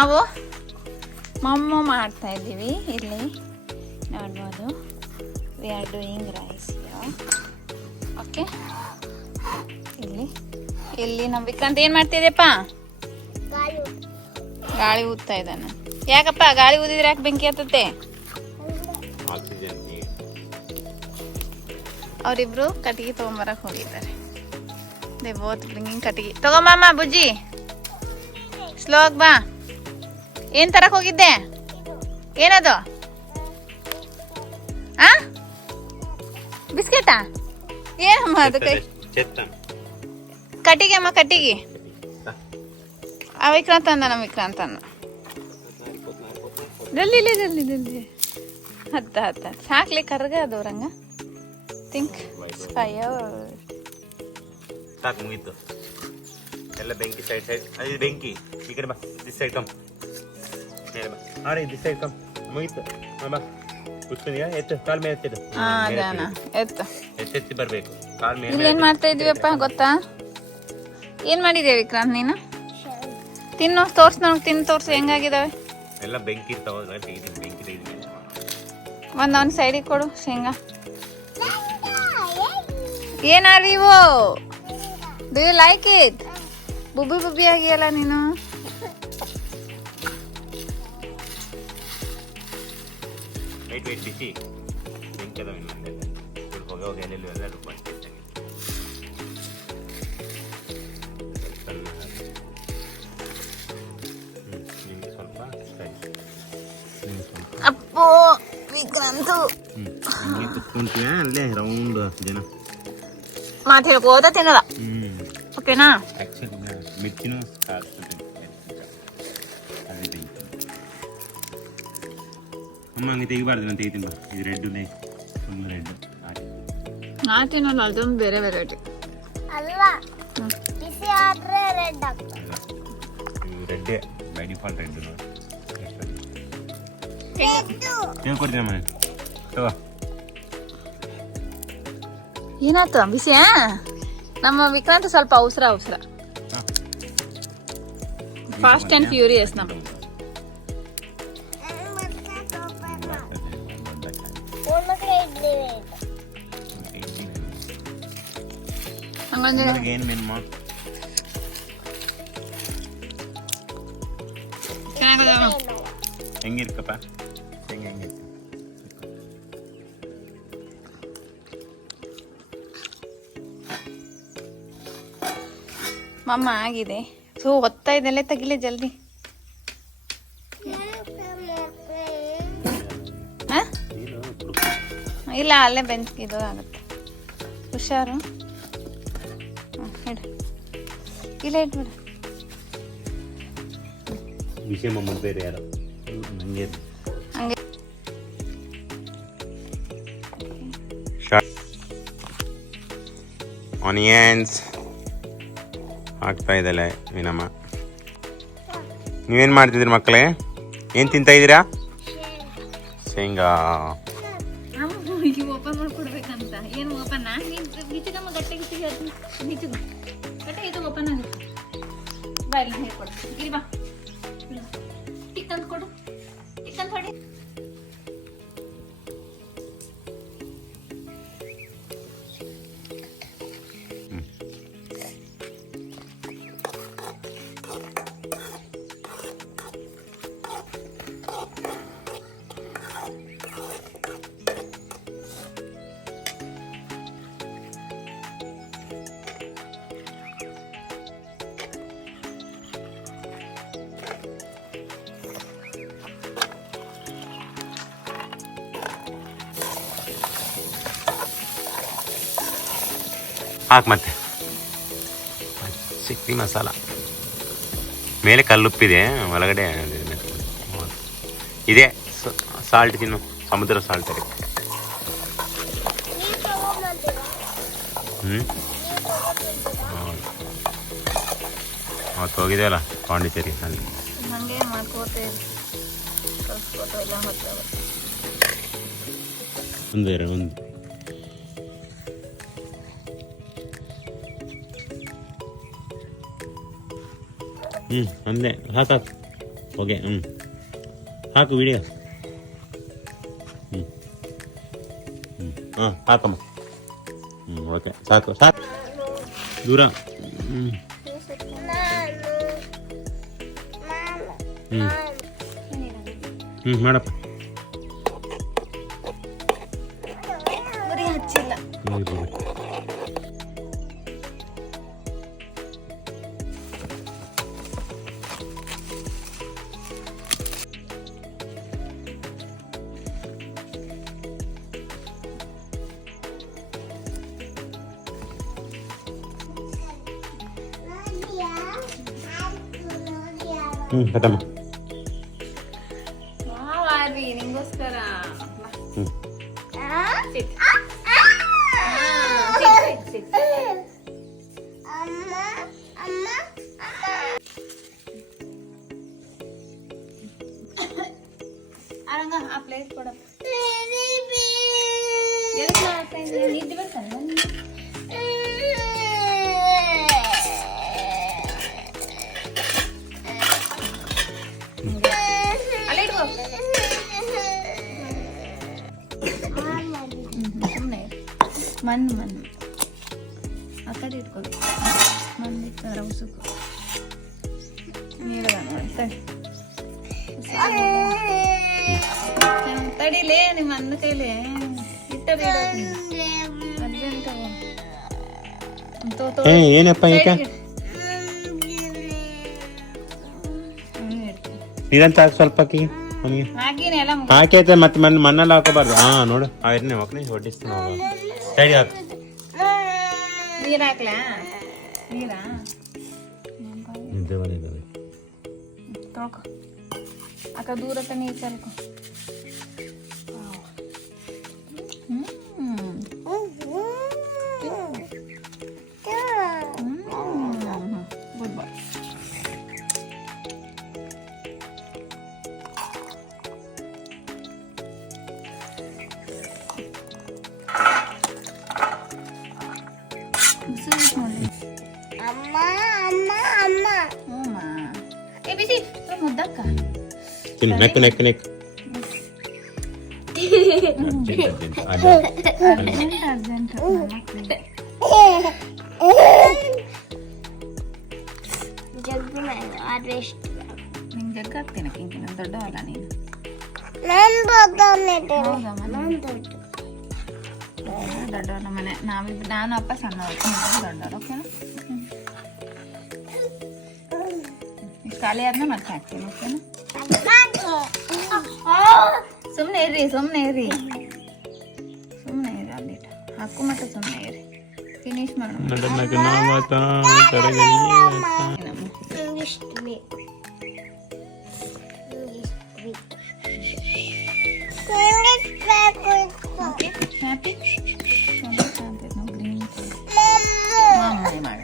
ನಾವು ಮಮ್ಮ ಮಾಡ್ತಾ ಇದ್ದೀವಿ. ಇಲ್ಲಿ ನೋಡ್ಬೋದು, we are doing rice. Okay, ಇಲ್ಲಿ ನಮ್ಮ ವಿಕ್ರಾಂತ್ ಏನು ಮಾಡ್ತಿದ್ದೆಪ್ಪ? ಗಾಳಿ ಊದ್ತಾ ಇದ್ದಾನೆ. ಯಾಕಪ್ಪ ಗಾಳಿ ಊದಿದ್ರೆ ಯಾಕೆ ಬೆಂಕಿ ಹತ್ತತ್ತೆ? ಅವರಿಬ್ರು ಕಟ್ಟಿಗೆ ತಗೊಂಬರಕ್ ಹೋಗಿದ್ದಾರೆ. ದೇ ಬೋತ್ ಬ್ರಿಂಗಿಂಗ್ ಕಟ್ಟಿಗೆ. ತಗೊಂಬಮ್ಮ ಬುಜ್ಜಿ, ಸ್ಲೋ ಆಗಿ ಬಾ. ಏನ್ ತರಕ್ ಹೋಗಿದ್ದೆ? ಏನದು? ಆ ಬಿಸ್ಕೆಟಾ? ಏನಮ್ಮ ಅದು? ಕಟ್ಟಿಗೆ ಅಮ್ಮ, ಕಟ್ಟಿಗೆ. ಆ ವಿಕ್ರಾಂತ್ ಅಂದ, ನಮ್ಮ ವಿಕ್ರಾಂತ್ ಅಂದ. ಜಲ್ದಿ ಜಲ್ದಿ ಜಲ್ದಿ ಹತ್ತ ಸಾಕ್ಲಿ ಕರ್ಗ ಅದು ರಂಗ. ಥಿಂಕ್ ಫೈರ್ ಸಾಕು, ಮುಗೀತು ಎಲ್ಲ. ಬೆಂಕಿ ಸೈಡ್ ಅದು ಬೆಂಕಿ. ಈ ಕಡೆ ಬಾ, ದಿಸ್ ಸೈಡ್ ಕಮ್. ಮೇಲೆ ಬಾ, ಆಡಿ ದಿಸ್ ಸೈಡ್ ಕಮ್. ಮುಗೀತು ಬಾ. ಕೂತ್ಕೊಂಡಿಯಾ? ಎತ್ತು, ಕಾಲ್ ಮೇಲೆ ಎತ್ತಿದ್ದು. ಎತ್ತೆತ್ತಿ ಬರ್ಬೇಕು ಕಾಲ್ ಮೇಲೆ. ಇಲ್ಲಿ ಏನ್ ಮಾಡ್ತಾ ಇದೀವಪ್ಪ ಗೊತ್ತಾ? ಏನ್ ಮಾಡಿದೆ ವಿಕ್ರಾಂತ್ ನೀನು? ತಿನ್ನು, ತೋರ್ಸ್ ನನಗೆ, ತಿನ್ನು ತೋರ್ಸು ಹೆಂಗಾಗಿದಾವೆ. ಎಲ್ಲ ಬೆಂಕಿ ಇರ್ತಾವ, ತೆಗಿತೀನಿ. ಬೆಂಕಿ ತೆಗಿತೀನಿ. ಒಂದ್ ಸೈಡಿಗೆ ಕೊಡು ಶೇಂಗಾ. ಏನಾರಿವು? Do you like it? ಬುಬ್ಬಿ ಆಗಿಯಲ್ಲ ನೀನು. ವೈಟ್ ಬಿಸಿ ಬೆಂಕಿ ಅದಾವ. ಇನ್ನೊಂದೆಲ್ಲ ಹೋಗಿ ಹೋಗಿ ಎಲ್ಲೆಲ್ಲಿ ಎಲ್ಲ ರೂಪಾಯಿ ಅಪ್ಪೋ ವಿಕ್ರಾಂತು ಕುತ್ಕೊಂತೀಯ ಅಲ್ಲೇ ರೌಂಡ್ ಜನ ಮಾತು ಹೇಳ್ಕೋದ ತಿನ್ನದ. ಓಕೆನಾ? ಮಿರ್ಚಿನೂ ಅಮ್ಮ ಹಂಗೆ ತೆಗಿಬಾರ್ದು. ನಾನು ತೆಗಿತೀನಿ ಬಾ. ಇದು ರೆಡ್ ಫುಲ್ ರೆಡ್. ನಾ ತಿನ್ನಲ್ಲ, ಅದೊಂದು ಬೇರೆ ವೆರೈಟಿ ಅಲ್ಲ. ಬಿಸಿ ಆದ್ರೆ ರೆಡ್ ಆಗ್ತದೆ. ರೆಡ್ಡೇ ಬೈ ಡಿಫಾಲ್ಟ್ ರೆಡ್. ಕೊಡ್ತೀನಿ ಮನೆ ತಗೋ. ಏನಾಯ್ತು ಬಿಸಿ? ನಮ್ಮ ವಿಕ್ರಾಂತ್ ಸ್ವಲ್ಪ ಅವಸರ ಫಾಸ್ಟ್ ಅಂಡ್ ಫ್ಯೂರಿಯಸ್. ನಮ್ಮ ಏನು ಮೇನ್ ಮಾ ಹೆಂಗಿರ್ಕಪ್ಪ? ಹೆಂಗೆ ಮಮ್ಮ ಆಗಿದೆ. ಸೊ ಹೊತ್ತಾ ಇದೆಲ್ಲ ತೆಗಿಲೆ ಜಲ್ದಿ. ಇಲ್ಲ, ಅಲ್ಲೇ ಬೆಂಕಿ ಇದು ಆಗುತ್ತೆ. ಹುಷಾರು. ಇಡು, ಇಲ್ಲ ಇಟ್ಬಿಡು. ವಿಷಯ ಮಮ್ಮ ಬೇರೆ ಯಾರು ಹಂಗೆ ಆನಿಯನ್ಸ್ ಹಾಕ್ತಾ ಇದ್ದಲ್ಲ ಮೀನಮ್ಮ. ನೀವೇನು ಮಾಡ್ತಿದ್ರಿ ಮಕ್ಕಳೇ? ಏನು ತಿಂತಾ ಇದ್ದೀರಾ? ಶೇಂಗಾ. ಓಪನ್ ಮಾಡ್ಕೊಡ್ಬೇಕಂತ. ಏನು ಓಪನ್? ನಿಜಗಮ್ಮ ಗಟ್ಟೆ ಓಪನ್ ಆಗುತ್ತೆ. ಬಾ, ಇಲ್ಲ ಹೇಳ್ಕೊಡ್ತೀನಿ. ಗಿರಿ ಬಾ, ಟಿಕ್ ಅಂತ ಕೊಡು. ಟಿಕ್ ಅಂತ ಹೊಡಿ. ಹಾಕಿ ಮತ್ತೆ ಸಿಕ್ಕಿ ಮಸಾಲ ಮೇಲೆ ಕಲ್ಲುಪ್ಪಿದೆ, ಒಳಗಡೆ ಇದೆ ಸಾಲ್ಟ್. ತಿನ್ನು, ಸಮುದ್ರ ಸಾಲ್ಟ್. ಅವತ್ತು ಹೋಗಿದೆಯಲ್ಲ ಪಾಂಡಿಚೇರಿ, ಅಲ್ಲಿ ಹಂಗೆ ಮಾಡ್ಕೋತೇವೆ. ಒಂದು ಅಂದೆ ಹಾಕು ಓಕೆ ಹಾಕು ವಿಡಿಯೋ ಹಾಂ ಹಾಕಮ್ಮ ಓಕೆ ಸಾಕು ಸಾಕು ದೂರ ಮಾಡಪ್ಪ ಉರಿ ಹಚ್ಚಿಲ್ಲ. ಕಟ್ಟಮ್ಮ ಆರ್ವಿ ನಿಂಗೋಸ್ಕರ. Sit. Sit. ಅಮ್ಮ ಅಮ್ಮ ಅರಂಗ ಆ ಪ್ಲೇಟ್ ಕೊಡಪ್ಪ. ಎದಕ್ಕೆ ಮಾಡ್ತಾ ಇದ್ದೀನಿ? ನಿದ್ದೆ ಬರ್ತಲ್ಲ ನಿಂಗೆ? ಅಲ್ಲೇ ಇಟ್ಕೋ. ಸುಮ್ಮನೆ ಮಣ್ಣು ಆ ಕಡೆ ಇಟ್ಕೊಬೇಕು. ಮಣ್ಣು ಇಟ್ಟರೆ ಉಸುಕು ನೀರದ ನೋಡಿ ತಡಿಲೇ ನಿಮ್ಮ ಅನ್ನ ಕೈಲೇ ಇಟ್ಟರೆ ಏನಪ್ಪ ಈಗ ಇದಂತ ಹಾಕಿ ಸ್ವಲ್ಪ ಹಾಕಿ ಅವನಿಗೆ ಹಾಕಿನೆಲ್ಲ ಹಾಕೈತೆ ಮತ್ತೆ ಮಣ್ಣಲ್ಲಿ ಹಾಕೋಬಾರ್ದು. ನೋಡು ಅವರನ್ನೇ ಹೋಗ್ನಿ ಹೊಡಿಸ್ತೀನಿ ಸೈಡ್ ಹಾಕು. ನೀರು ಹಾಕ್ಲಾ? ನೀರಾ ತೊಳ್ಕೊ ಅಕ್ಕ ದೂರಕ್ಕೆ ನೀರು ಚಲ್ಕೊ. ಗುಡ್ ಬಾಯ್. ಅಮ್ಮ ಅಮ್ಮ ಅಮ್ಮ ಹ್ಞೂಮ್ಮ ಏ ಬಿಸಿ ಮುದ್ದಕ್ಕ ತಿನ್ನು ನೆಕ್ ನೆಕ್ ನೆಕ್ ಅರ್ಜೆಂಟ್ ಜಗ್ಗು ಅರೆಸ್ಟ್ ನಿಂಗೆ ಜಗ್ಗ ಹಾಕ್ತೀನಿ ಕಿಂಕಿ ನಾನು ದೊಡ್ಡವಲ್ಲ ನೀನು. ನಾನು ದೊಡ್ಡವನಿದ್ದೆ. ಹೌದಮ್ಮ ನಾನು ದೊಡ್ಡ ದೊಡ್ಡವರ ಮನೆ ನಾವಿಬ್ಬರು ನಾನು ಅಪ್ಪ ಸಣ್ಣವರು ದೊಡ್ಡವರು. ಓಕೆನಾ? ಇಷ್ಟು ಖಾಲಿ ಆದ್ಮೇಲೆ ಮತ್ತೆ ಹಾಕ್ತೀನಿ. ಓಕೆನಾ? ಸುಮ್ಮನೆ ಇರ್ರಿ ಅಲ್ಲಿಟ್ಟು ಹಾಕು ಮತ್ತೆ ಸುಮ್ಮನೆ ಇರ್ರಿ. ಫಿನಿಶ್ ಮಾಡೋಣ. ಹ್ಯಾಪಿ ಗ್ರೀನ್ ಮಾಡ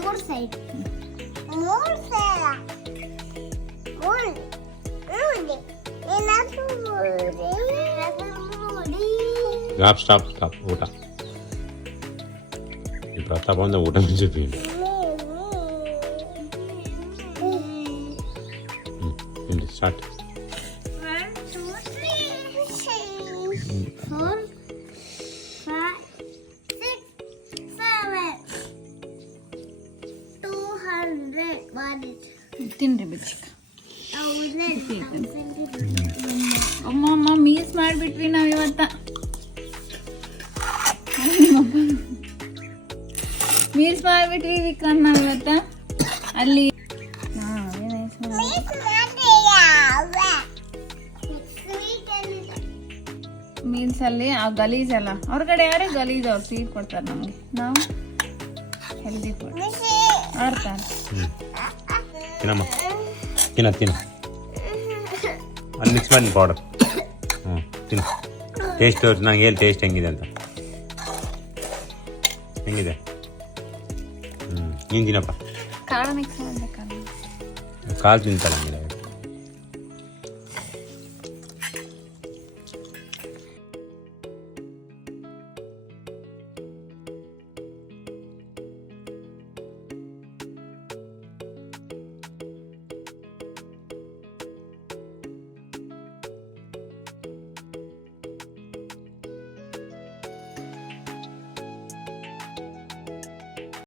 ಮೂರು ಸೈಡ್ ಸ್ಟಾಪ್ ಊಟ ಈ ಪ್ರತಾಪ ಬಂದ ಊಟ ಮುಂಚೆ ಸ್ಟಾರ್ಟ್. 1 2 3 4 5 6 7 200 ತಿನ್ರಿ ಬಿಚ್ಚಿಕ. ಅಮ್ಮ ಮೀಸ್ ಮಾಡಿಬಿಟ್ವಿ ನಾವು ಇವತ್ತ. ಮೀಸ್ ಮಾಡಿಬಿಟ್ವಿ ವಿಕ್ರಮ್ ನಾವು ಇವತ್ತ. ಅಲ್ಲಿ ಮೀಲ್ಸ್ ಅಲ್ಲಿ ಆ ಗಲೀಜ್ ಅಲ್ಲ ಹೊರಗಡೆ ಯಾರೇ ಗಲೀಜ್ ಅವ್ರು ಸ್ವೀಟ್ ಕೊಡ್ತಾರೆ ನಮಗೆ. ನಾವು ಹೆಲ್ದಿ ಫುಡ್ ಆಡ್ತಾರೆ. ತಿನ್ನಮ್ಮ ತಿನ್ನ ಅಲ್ಲಿ ಮಿಕ್ಸ್ ಮಾಡಿ ಪೌಡರ್. ತಿನ್ನು ಟೇಸ್ಟ್ ನಂಗೆ ಹೇಳಿ ಟೇಸ್ಟ್ ಹೆಂಗಿದೆ ಅಂತ. ಹೆಂಗಿದೆ? ನೀನು ತಿನ್ನಪ್ಪ. ಕಾಳು ಮಿಕ್ಸ್ ಮಾಡಬೇಕಲ್ಲ. ಕಾಲು ತಿಂತಾರೆ ಹಂಗಿದೆ.